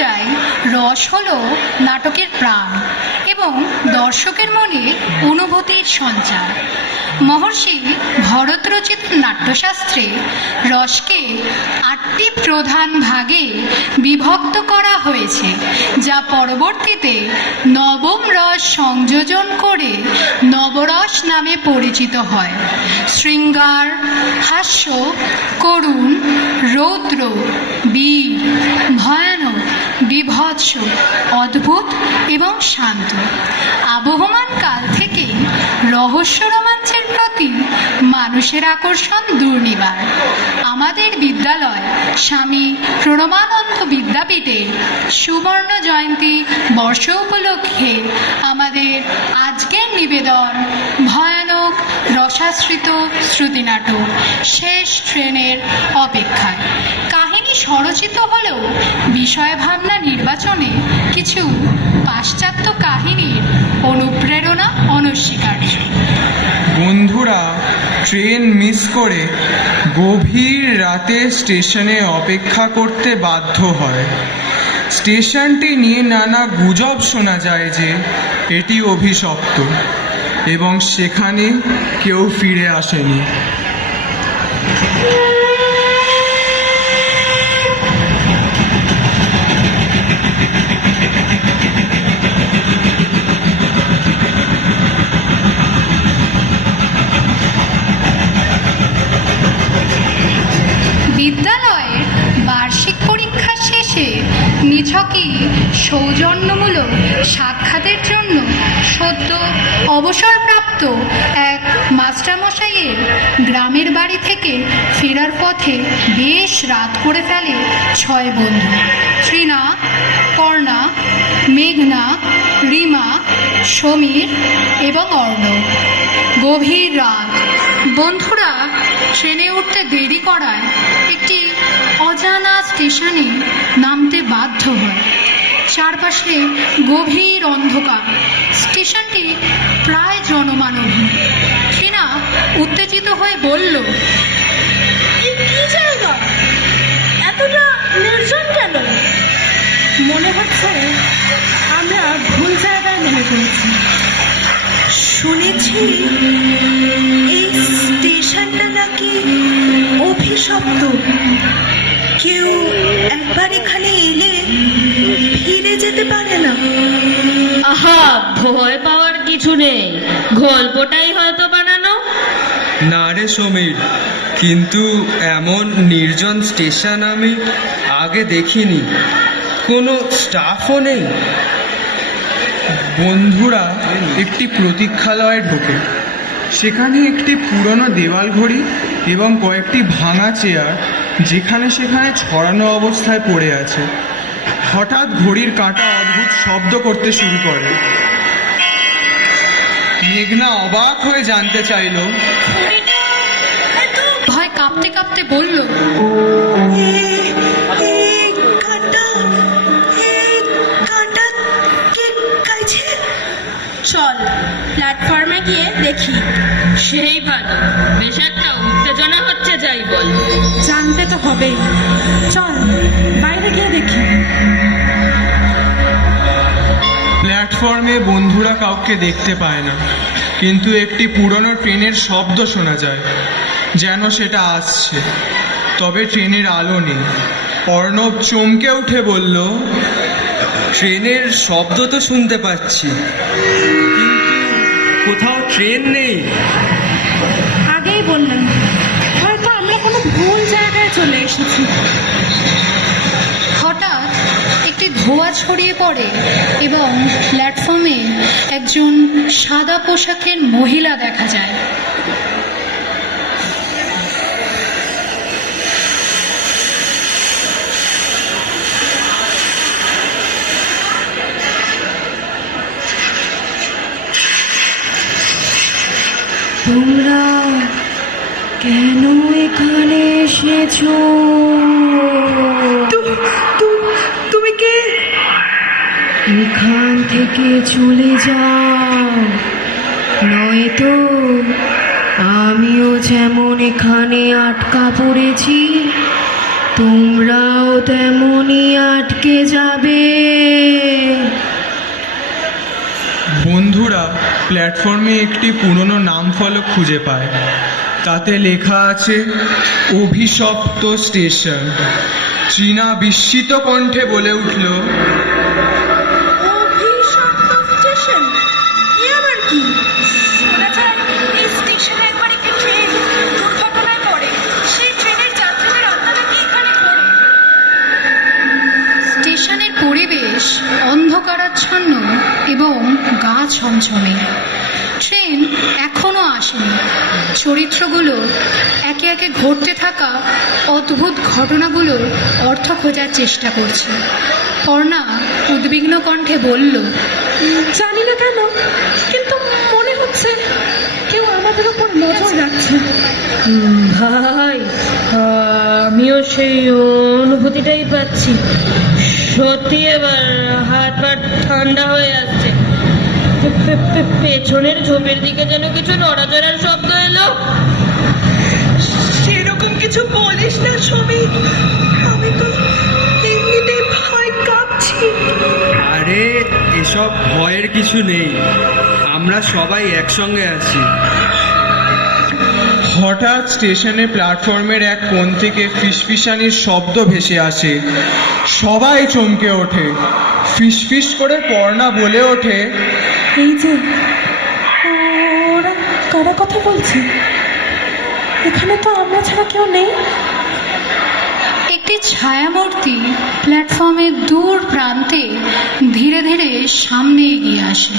যায়, রস হল নাটকের প্রাণ এবং দর্শকের মনে অনুভূতির সঞ্চার। মহর্ষি ভরত রচিত নাট্যশাস্ত্রে রসকে আটটি প্রধান ভাগে বিভক্ত করা হয়েছে, যা পরবর্তীতে নবম রস সংযোজন করে নবরস নামে পরিচিত হয়। শৃঙ্গার, হাস্য, করুণ, রৌদ্র, বীর, ভয়ানক বিভৎস, অদ্ভুত এবং শান্ত। আবহমান কাল থেকেই রহস্য রোমাঞ্চের প্রতি মানুষের আকর্ষণ দুর্নিবার। আমাদের বিদ্যালয় স্বামী প্রণমানন্দ বিদ্যাপীঠের সুবর্ণ জয়ন্তী বর্ষ উপলক্ষে আমাদের আজকের নিবেদন ভয়ানক রসাশ্রিত শ্রুতিনাটক শেষ ট্রেনের অপেক্ষায়। কাহিনী স্বরচিত হলেও বিষয় ভাবনা নির্বাচনে কিছু পাশ্চাত্য কাহিনীর অনুপ্রেরণা অনস্বীকার্য। বন্ধুরা, ট্রেন মিস করে গভীর রাতে স্টেশনে অপেক্ষা করতে বাধ্য হয়। স্টেশনটি নিয়ে নানা গুজব শোনা যায় যে এটি অভিশপ্ত এবং সেখানে কেউ ফিরে আসেনি। বিদ্যালয়ের বার্ষিক পরীক্ষা শেষে নিছকই সৌজন্যমূলক সাক্ষাতের জন্য সদ্য অবসরপ্রাপ্ত এক মাস্টারমশাইয়ের গ্রামের বাড়ি থেকে ফেরার পথে বেশ রাত করে ফেলে ছয় বন্ধু। শ্রীনা কর্ণা, মেঘনা, রিমা, সমীর এবং অর্ণব গভীর রাত। বন্ধুরা, ট্রেনে উঠতে দেরি করায় একটি অজানা স্টেশনে নামতে বাধ্য হয়। চারপাশে গভীর অন্ধকার। স্টেশনটি প্রায় জনমানবহীন ট্রিনা উত্তেজিত হয়ে বলল এই কি জায়গা? এতটা নির্জন কেন? মনে হচ্ছে আমরা ভুল জায়গায় নেমে পড়েছি। শুনেছি এই স্টেশনটা নাকি অভিশপ্ত কেউ একবার এখানে এলে ফিরে যেতে পারে না। আহা ভয় পাওয়ার কিছু নেই। গল্পটাই হয়তো বানানো। না রে সমীর কিন্তু এমন নির্জন স্টেশন আমি আগে দেখিনি। কোনো স্টাফও নেই। বন্ধুরা একটি প্রতীক্ষালয়ে ঢোকে। সেখানে একটি পুরনো দেওয়াল ঘড়ি এবং কয়েকটি ভাঙা চেয়ার যেখানে সেখানে ছড়ানো অবস্থায় পড়ে আছে। হঠাৎ ঘড়ির কাঁটা অদ্ভুত শব্দ করতে শুরু করে। মেঘনা অবাক হয়ে জানতে চাইলো ভয় কাঁপতে কাঁপতে বলল চল। দেখি। সেই ভালো। বেশ একটা উত্তেজনা হচ্ছে যাই বল। জানতে তো হবেই। চল বাইরে গিয়ে দেখি। প্ল্যাটফর্মে বন্ধুরা কাউকে দেখতে পায় না। কিন্তু একটি পুরনো ট্রেনের শব্দ শোনা যায় যেন সেটা আসছে। তবে ট্রেনের আলো নেই। অর্ণব চমকে উঠে বলল ট্রেনের শব্দ তো শুনতে পাচ্ছি। কোথাও ট্রেন নেই। আগেই বললাম, হয়তো আমরা কোনো ভুল জায়গায় চলে এসেছি। হঠাৎ একটি ধোয়া ছড়িয়ে পড়ে এবং প্ল্যাটফর্মে একজন সাদা পোশাকের মহিলা দেখা যায়। তোমরা কেন এখানে এসেছ? তুমি কে? এখান থেকে চলে যাও। নয়তো আমিও যেমন এখানে আটকা পড়েছি তোমরাও তেমনই আটকে যাবে। বন্ধুরা প্ল্যাটফর্মে একটি পুরনো নাম ফলক খুঁজে পায়। তাতে লেখা আছে, অভিশপ্ত স্টেশন। চীনা বিস্মিত কণ্ঠে বলে উঠল থাকা অদ্ভুত ঘটনাগুলোর অর্থ খোঁজার চেষ্টা করছে। পর্ণা উদ্বিগ্ন কণ্ঠে বলল জানি না কেন কিন্তু মনে হচ্ছে কেউ আমাদের উপর নজর রাখছে। ভাই আমিও সেই অনুভূতিটাই পাচ্ছি। সত্যি এবার হাত পা ঠান্ডা হয়ে আসছে। পেছনের ঝোপের দিকে যেন কিছু নড়াচড়ার শব্দ এলো। কিছু বলিস না শ্রমিক আমি তো এমনিতেই ভয় কাঁপছি। আরে এসব ভয়ের কিছু নেই। আমরা সবাই একসঙ্গে আছি। হঠাৎ স্টেশনে প্ল্যাটফর্মের এক কোণ থেকে ফিসফিসানির শব্দ ভেসে আসে। সবাই চমকে ওঠে। ফিসফিস করে পর্ণা বলে ওঠে এই যে ওরা কারা কথা বলছে? এখানে তো আমরা ছাড়া কেউ নেই। একটি ছায়ামূর্তি প্ল্যাটফর্মের দূর প্রান্তে ধীরে ধীরে সামনে এগিয়ে আসে।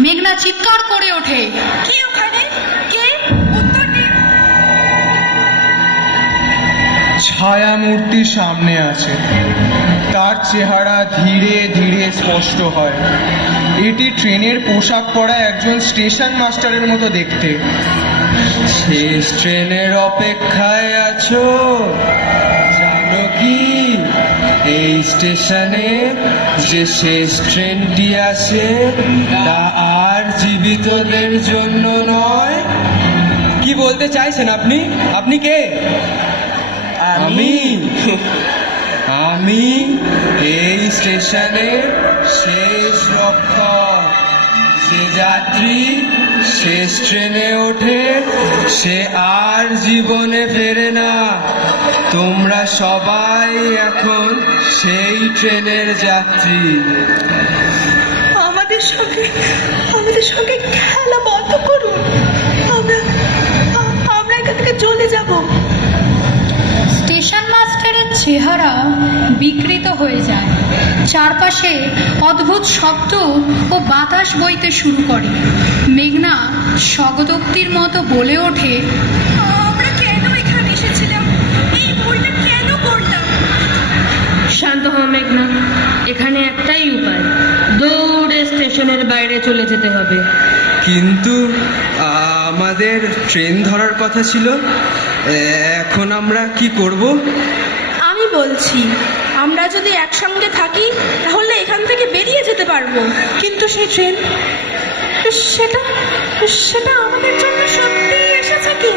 মেঘনা চিৎকার করে ওঠে। কে ওখানে? কে? ছায়ামূর্তি সামনে আছে। তার চেহারা ধীরে ধীরে স্পষ্ট হয়। এটি ট্রেনের পোশাক পরা একজন স্টেশন মাস্টারের মতো দেখতে। শেষ ট্রেনের অপেক্ষায় আছো? জানো কি? এই স্টেশনে যে শেষ ট্রেনটি আসে তা আর জীবিতদের জন্য নয়। কি বলতে চাইছেন আপনি? আপনি কে? আমি। আমি এই স্টেশনের শেষ রক্ষক। যে যাত্রী শেষ ট্রেনে ওঠে, সে আর জীবনে ফেরে না। তোমরা সবাই এখন সেই ট্রেনের যাত্রী। আমাদের সঙ্গে আমাদের সঙ্গে খেলা বন্ধ করুন। চেহারা বিকৃত হয়ে যায়। চারপাশে অদ্ভুত শব্দ ও বাতাস বইতে শুরু করে। মেঘনা স্বগতোক্তির মতো বলে ওঠে আমরা কেন এখানে এসেছিলাম? এই ভুলটা কেন করলাম? শান্ত হ মেঘনা এখানে একটাই উপায় দৌড়ে স্টেশনের বাইরে চলে যেতে হবে। কিন্তু আমাদের ট্রেন ধরার কথা ছিল এখন আমরা কি করব? বলছি, আমরা যদি একসঙ্গে থাকি, তাহলে এখান থেকে বেরিয়ে যেতে পারব। কিন্তু সেই ট্রেন, সেটা সেটা আমাদের জন্য সত্যিই এসেছে কি?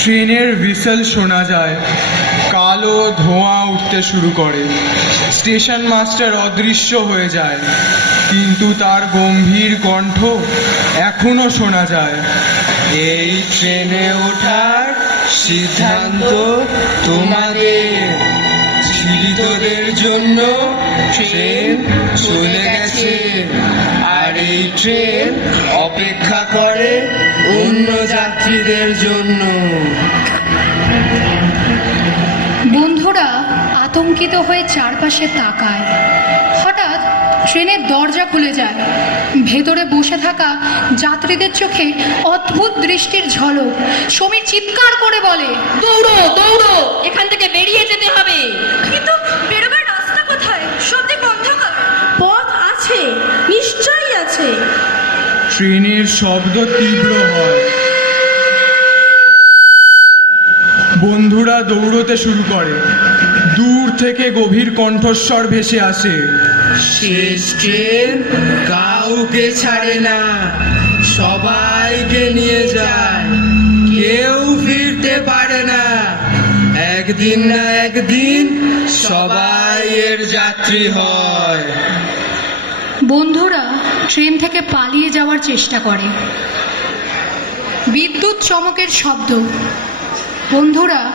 ট্রেনের হুইসেল শোনা যায়। কালো ধোঁয়া উঠতে শুরু করে। স্টেশন মাস্টার অদৃশ্য হয়ে যায়। কিন্তু তার গম্ভীর কণ্ঠ এখনও শোনা যায়। এই ট্রেনে ওঠার সিদ্ধান্ত তোমাদের। জন্য ট্রেন চলে গেছে। আর এই ট্রেন অপেক্ষা করে অন্য যাত্রীদের জন্য। আতঙ্কিত হয়ে চারপাশে তাকায়। হঠাৎ ট্রেনের দরজা খুলে যায়। ভেতরে বসে থাকা যাত্রীদের চোখে অদ্ভুত দৃষ্টির ঝলক। সমীর চিৎকার করে বলে দৌড়ো দৌড়ো এখান থেকে বেরিয়ে যেতে হবে। কিন্তু বেরোবার রাস্তা কোথায়? সত্যি অন্ধকার। পথ আছে নিশ্চয়ই আছে। ট্রেনের শব্দ তীব্র হয়। বন্ধুরা দৌড়তে শুরু করে। থেকে গভীর কণ্ঠস্বর ভেসে আসে। কাউকে ছাড়ে না সবাইকে নিয়ে যায়। কেউ ফিরতে পারে না একদিন না একদিন সবাই এর যাত্রী হয়। বন্ধুরা ট্রেন থেকে পালিয়ে যাওয়ার চেষ্টা করে। বিদ্যুৎ চমকের শব্দ। বন্ধুরা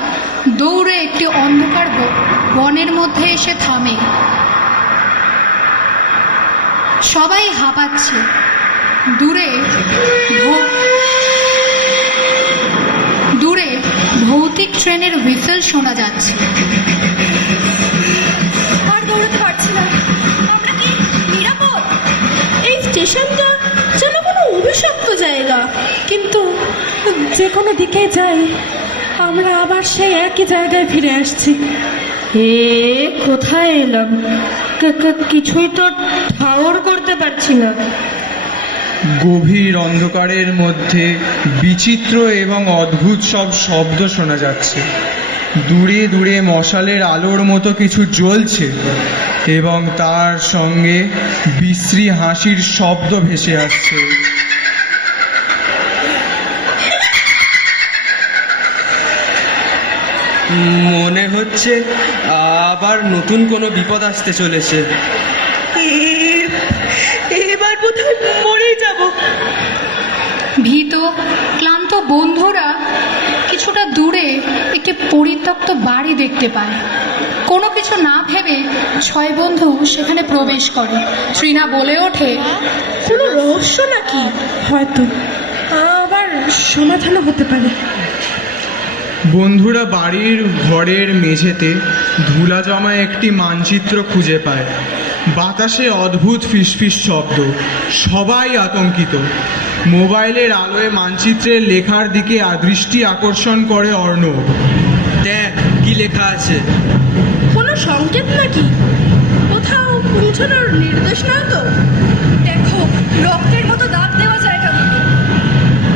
দৌড়ে একটি অন্ধকার বনের মধ্যে এসে থামে। সবাই হাঁপাচ্ছে। দূরে দূরে ভৌতিক ট্রেনের হুইসেল শোনা যাচ্ছে। আর দৌড়াতে পারছি না। আমরা কি নিরাপদ? এই স্টেশনটা যেন কোনো অভিশপ্ত জায়গা। কিন্তু যে কোনো দিকে যাই, আমরা আবার সেই একই জায়গায় ফিরে আসছি। এ কোথায় এলাম? কিছুই তো ঠাউর করতে পারছি না। গভীর অন্ধকারের মধ্যে বিচিত্র এবং অদ্ভুত সব শব্দ শোনা যাচ্ছে। দূরে দূরে মশালের আলোর মতো কিছু জ্বলছে এবং তার সঙ্গে বিশ্রী হাসির শব্দ ভেসে আসছে। মনে হচ্ছে আবার নতুন কোনো বিপদ আসতে চলেছে। এবার বোধহয় মরেই যাব। ভীত ক্লান্ত বন্ধুরা কিছুটা দূরে একটি পরিত্যক্ত বাড়ি দেখতে পায়। কোনো কিছু না ভেবে ছয় বন্ধু সেখানে প্রবেশ করে। ট্রিনা বলে ওঠে কোনো রহস্য নাকি? হয়তো আবার সমাধানও হতে পারে। বন্ধুরা বাড়ির ঘরের মেঝেতে ধুলা জমা একটি মানচিত্র খুঁজে পায়। বাতাসে অদ্ভুত ফিসফিস শব্দ। সবাই আতঙ্কিত। মোবাইলের আলোয় মানচিত্রের লেখার দিকে দৃষ্টি আকর্ষণ করে অর্ণব। দেখ কি লেখা আছে? কোনো সংকেত নাকি? কোথাও পৌঁছানোর নির্দেশ নয় তো। দেখো রক্তের মতো দাগ দেওয়া জায়গাগুলো।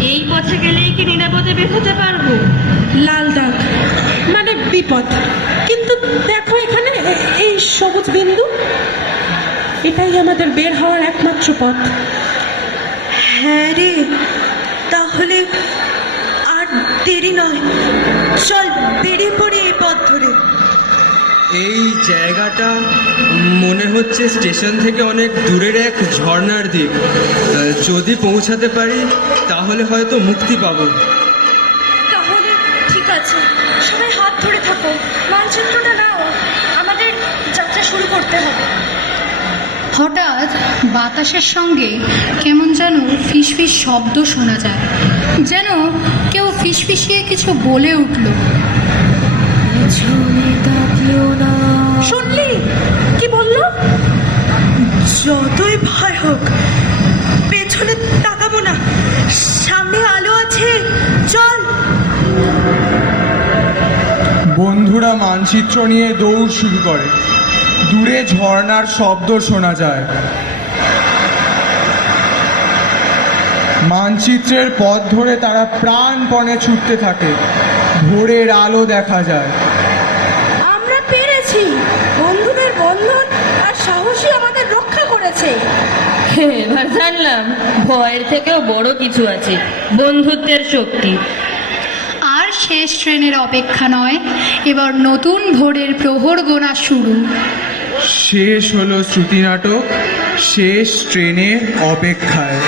এই পথে গেলেই কি নিরাপদে বের হতে পারব? মানে বিপদ। কিন্তু দেখো এখানে এই সবুজ বিন্দু এটাই আমাদের বের হওয়ার একমাত্র পথ। হ্যাঁ রে তাহলে আর দেরি নয়। চল বেরিয়ে পড়ি এই পথ ধরে। এই জায়গাটা মনে হচ্ছে স্টেশন থেকে অনেক দূরের এক ঝর্ণার দিক। যদি পৌঁছাতে পারি তাহলে হয়তো মুক্তি পাবো। মানচিত্রটা নাও আমাদের যাত্রা শুরু করতে হবে। হঠাৎ বাতাসের সঙ্গে কেমন যেন ফিসফিস শব্দ শোনা যায় যেন কেউ ফিসফিসিয়ে কিছু বলে উঠল। শুনলি? কি বলল? যতই ভয় হোক পেছনে তাকাবো না। সামনে আলো আছে। চল! বন্ধুরা মানচিত্র নিয়ে দৌড় শুরু করে। দূরে ঝর্ণার শব্দ শোনা যায়। মানচিত্রের পথ ধরে তারা প্রাণপণে ছুটতে থাকে। ভোরের আলো দেখা যায়। আমরা পেরেছি। বন্ধুদের বন্ধন আর সাহসী আমাদের রক্ষা করেছে। এবার জানলাম ভয়ের থেকেও বড় কিছু আছে। বন্ধুত্বের শক্তি। শেষ ট্রেনের অপেক্ষা নয়, এবার নতুন ভোরের প্রহর গোনা শুরু। শেষ হলো শ্রুতি নাটক, শেষ ট্রেনের অপেক্ষায়।